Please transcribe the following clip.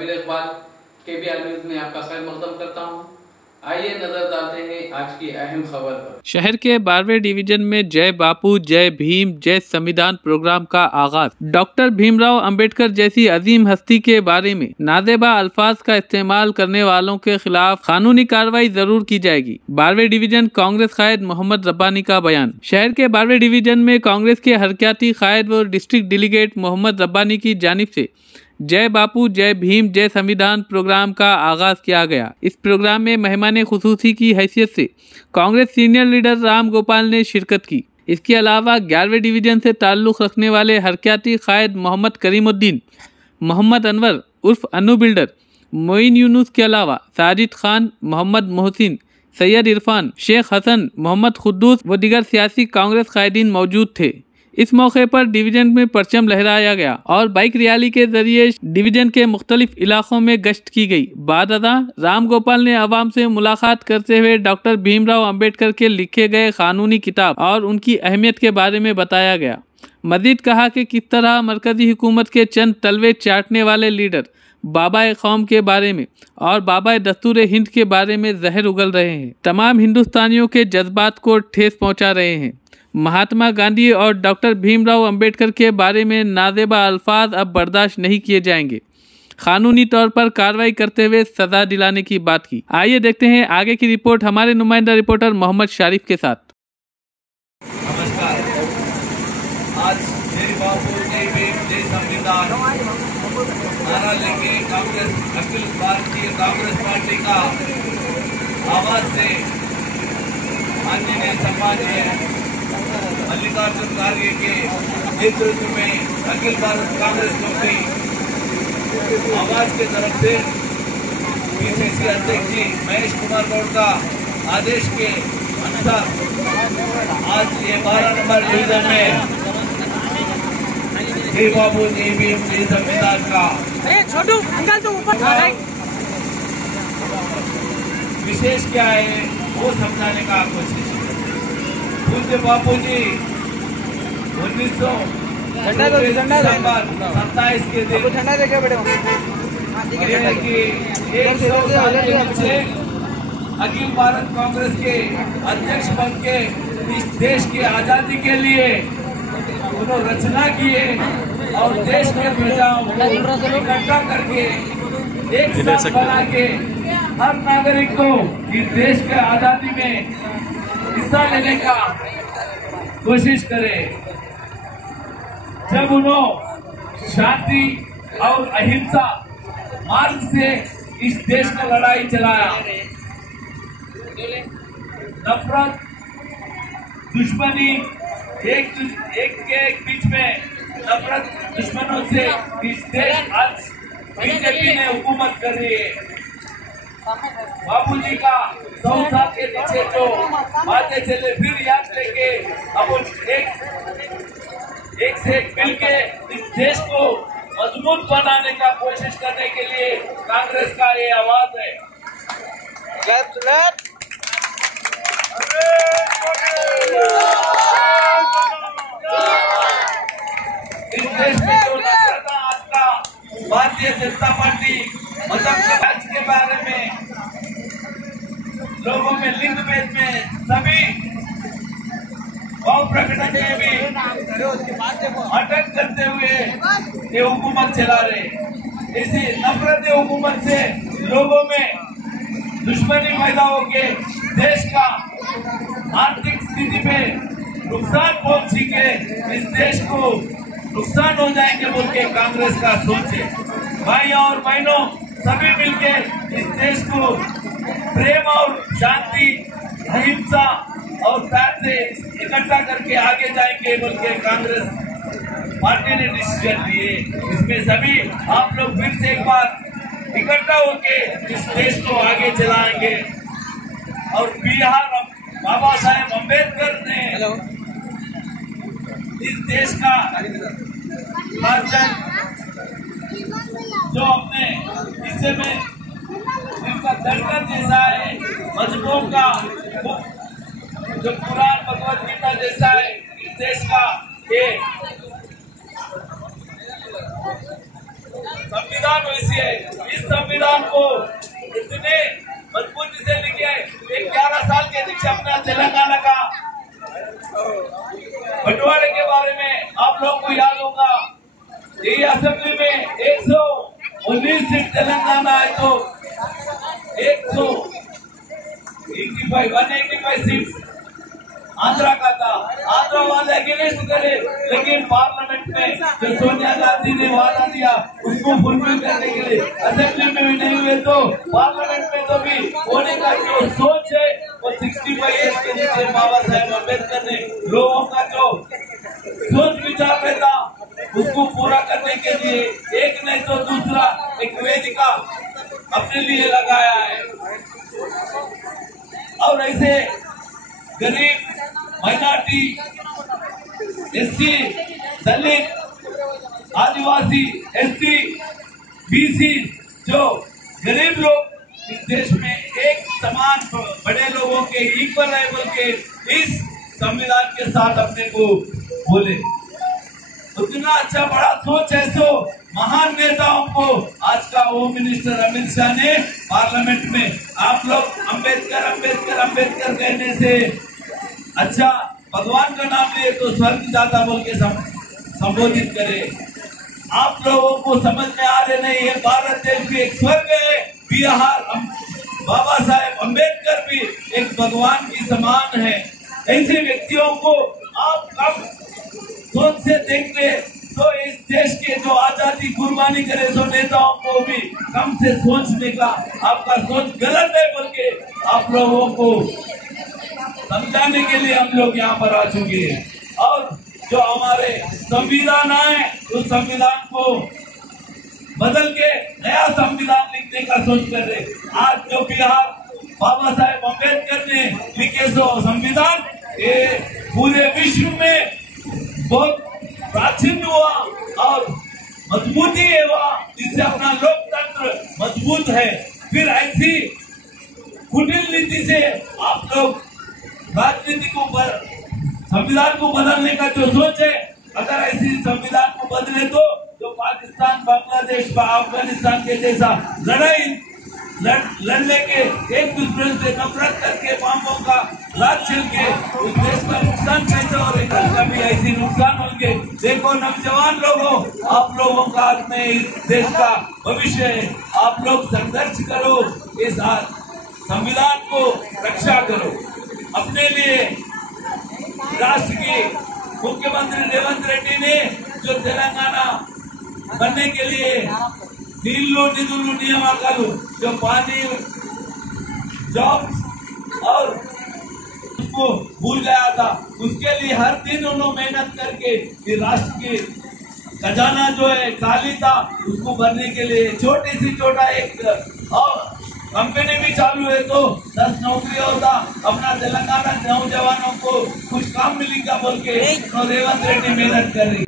Nabeel Iqbal KBR news में आपका खैर मकदम करता हूँ। आइए नजर डालते हैं आज की अहम खबर पर। शहर के 12वें डिवीजन में जय बापू जय भीम जय संविधान प्रोग्राम का आगाज। डॉक्टर भीमराव अंबेडकर जैसी अजीम हस्ती के बारे में नादेबा अल्फाज का इस्तेमाल करने वालों के खिलाफ कानूनी कार्रवाई जरूर की जाएगी। 12वें डिवीजन कांग्रेस कायद मोहम्मद रब्बानी का बयान। शहर के 12वें डिवीजन में कांग्रेस के हरकयाती कायद व डिस्ट्रिक्ट डेलीगेट मोहम्मद रब्बानी की जानिब से जय बापू जय भीम जय संविधान प्रोग्राम का आगाज किया गया। इस प्रोग्राम में मेहमान खुसूसी की हैसियत से कांग्रेस सीनियर लीडर राम गोपाल ने शिरकत की। इसके अलावा 11वें डिवीजन से ताल्लुक़ रखने वाले हरकयाती कायद मोहम्मद करीमुद्दीन, मोहम्मद अनवर उर्फ अनु बिल्डर, मोइन यूनुस के अलावा साजिद खान, मोहम्मद मोहसिन, सैयद इरफान, शेख हसन, मोहम्मद खुद्दूस व दीगर सियासी कांग्रेस कायदीन मौजूद थे। इस मौके पर डिवीजन में परचम लहराया गया और बाइक रैली के जरिए डिवीजन के मुख्तलिफ इलाकों में गश्त की गई। बाद अदा राम गोपाल ने आवाम से मुलाकात करते हुए डॉक्टर भीमराव अंबेडकर के लिखे गए कानूनी किताब और उनकी अहमियत के बारे में बताया गया। मजीद कहा कि किस तरह मरकजी हुकूमत के चंद तलवे चाटने वाले लीडर बाबा कौम के बारे में और बाबा दस्तूर हिंद के बारे में जहर उगल रहे हैं, तमाम हिंदुस्तानियों के जज्बात को ठेस पहुँचा रहे हैं। महात्मा गांधी और डॉक्टर भीमराव अंबेडकर के बारे में नाजेबा अल्फाज अब बर्दाश्त नहीं किए जाएंगे। कानूनी तौर पर कार्रवाई करते हुए सजा दिलाने की बात की। आइए देखते हैं आगे की रिपोर्ट हमारे नुमाइंदा रिपोर्टर मोहम्मद शारिफ के साथ। नमस्कार। आज जय बापू जय भीम जय संविधान नारा लेके कांग्रेस अखिल भारतीय कांग्रेस पार्टी का आवाज से आंजनेय समाज है मल्लिकार्जुन खड़गे के नेतृत्व में अखिल भारत कांग्रेस कमेटी आवाज के तरफ से PCC अध्यक्ष जी महेश कुमार गौड़ का आदेश के अनुसार आज ये 12 नंबर डिवीजन में जय बापू जय भीम जय संविधान का विशेष क्या है वो समझाने का कोशिश। पूज्य बापू जी 1927 के दिन अखिल भारत कांग्रेस के अध्यक्ष बन के इस देश की आजादी के लिए उन्होंने रचना किए और देश के प्रजाओं को इकट्ठा करके एक साथ बना के हर नागरिक को इस देश के आजादी में हिस्सा लेने का कोशिश करें। जब उन्होंने शांति और अहिंसा मार्ग से इस देश का लड़ाई चलाया, नफरत दुश्मनी एक के बीच में नफरत दुश्मनों से इस देश आज बीजेपी ने हुकूमत कर रही है। बापूजी का 100 साल के पीछे जो बातें चले फिर याद लेके अब एक से एक मिल के इस देश को मजबूत बनाने का कोशिश करने के लिए कांग्रेस का ये आवाज है। इस देश में जो आज का भारतीय जनता पार्टी मतलब के बारे में लोगों में लिंग भेद में सभी भाव प्रकटन में भी अटक करते हुए ये हुकूमत चला रहे। इसी नफरत हुकूमत से लोगों में दुश्मनी पैदा होके देश का आर्थिक स्थिति पे नुकसान पहुंची के इस देश को नुकसान हो जाएंगे बोल के कांग्रेस का सोच है। भाई और बहनों सभी मिलके इस देश को प्रेम और शांति अहिंसा और प्यार से इकट्ठा करके आगे जाएंगे बोल के कांग्रेस पार्टी ने डिसीजन लिए। इसमें सभी आप लोग फिर से एक बार इकट्ठा होके इस देश को आगे चलाएंगे। और बिहार बाबा साहेब अम्बेडकर ने इस देश का जो अपने हिस्से में इनका धड़कन जैसा है, मजहबों का जो कुरान भगवत गीता जैसा है इस देश का ये संविधान वैसी है। इस संविधान को इतने मजबूती से लिखे, 11 साल के नीचे अपना तेलंगाना का बंटवारे के बारे में आप लोग को याद होगा। ये असेंबली में 119 सीट तेलंगाना है तो 185 सीट आंध्रा का था। आंध्रा वाले अगेंस्ट करे, लेकिन पार्लियामेंट में जो सोनिया गांधी ने वादा दिया उसको फुलफिल करने के लिए असेंबली में भी नहीं हुए, तो पार्लियामेंट में तो भी होने का जो सोच है वो 65 एज के नीचे बाबा साहेब अम्बेडकर ने लोगों का जो सोच विचार में था उसको पूरा करने के लिए एक नहीं तो दूसरा एक वेदिका अपने लिए लगाया है। और ऐसे गरीब, माइनॉरिटी, एससी, दलित, आदिवासी, एसटी, बीसी जो गरीब लोग इस देश में एक समान बड़े लोगों के इक्वल लेवल के इस संविधान के साथ अपने को बोले। उतना अच्छा बड़ा सोच है सो महान नेताओं को आज का होम मिनिस्टर अमित शाह ने पार्लियामेंट में आप लोग अम्बेडकर अम्बेडकर अम्बेडकर कहने से अच्छा भगवान का नाम लिए तो स्वर्ग जाता बोल के संबोधित करे। आप लोगों को समझ में आ रहे नहीं है, भारत देश भी एक स्वर्ग है, बिहार बाबा साहेब अम्बेडकर भी एक भगवान की समान है। ऐसे व्यक्तियों को आप कब सोच से देखते तो इस देश के जो आजादी कुर्बानी करे सो नेताओं को भी कम से सोचने का आपका सोच गलत है बोल के आप लोगों को समझाने के लिए हम लोग यहाँ पर आ चुके हैं। और जो हमारे संविधान आए उस संविधान को बदल के नया संविधान लिखने का सोच कर रहे। आज जो बिहार बाबा साहेब अम्बेडकर ने लिखे सो संविधान ये पूरे विश्व में बहुत प्राचीन हुआ और मजबूती हुआ, जिससे अपना लोकतंत्र मजबूत है। फिर ऐसी कुटिल नीति से आप लोग राजनीति को संविधान को बदलने का जो सोच है, अगर ऐसी संविधान को बदले तो जो पाकिस्तान, बांग्लादेश, अफगानिस्तान के जैसा लड़ाई लड़ने के एक दूसरे से नफरत करके बमों का राज चल के उस देश का नुकसान कैसे हो रहा है, कभी ऐसी नुकसान होंगे। देखो नौजवान लोगों, आप लोगों का हाथ में इस देश का भविष्य है। आप लोग संघर्ष करो, इस संविधान को रक्षा करो। अपने लिए राष्ट्र के मुख्यमंत्री रेवंत रेड्डी ने जो तेलंगाना बनने के लिए नीलू निधुलू नियामकालू जो पानी, जॉब्स और उसको भूल गया था, उसके लिए हर दिन उन्होंने मेहनत करके राष्ट्र के खजाना जो है खाली था उसको भरने के लिए छोटी सी छोटा एक और कंपनी भी चालू है तो 10 नौकरी होता, अपना तेलंगाना नौजवानों को कुछ काम मिलेगा बोल के रेवंत रेड्डी मेहनत कर रही।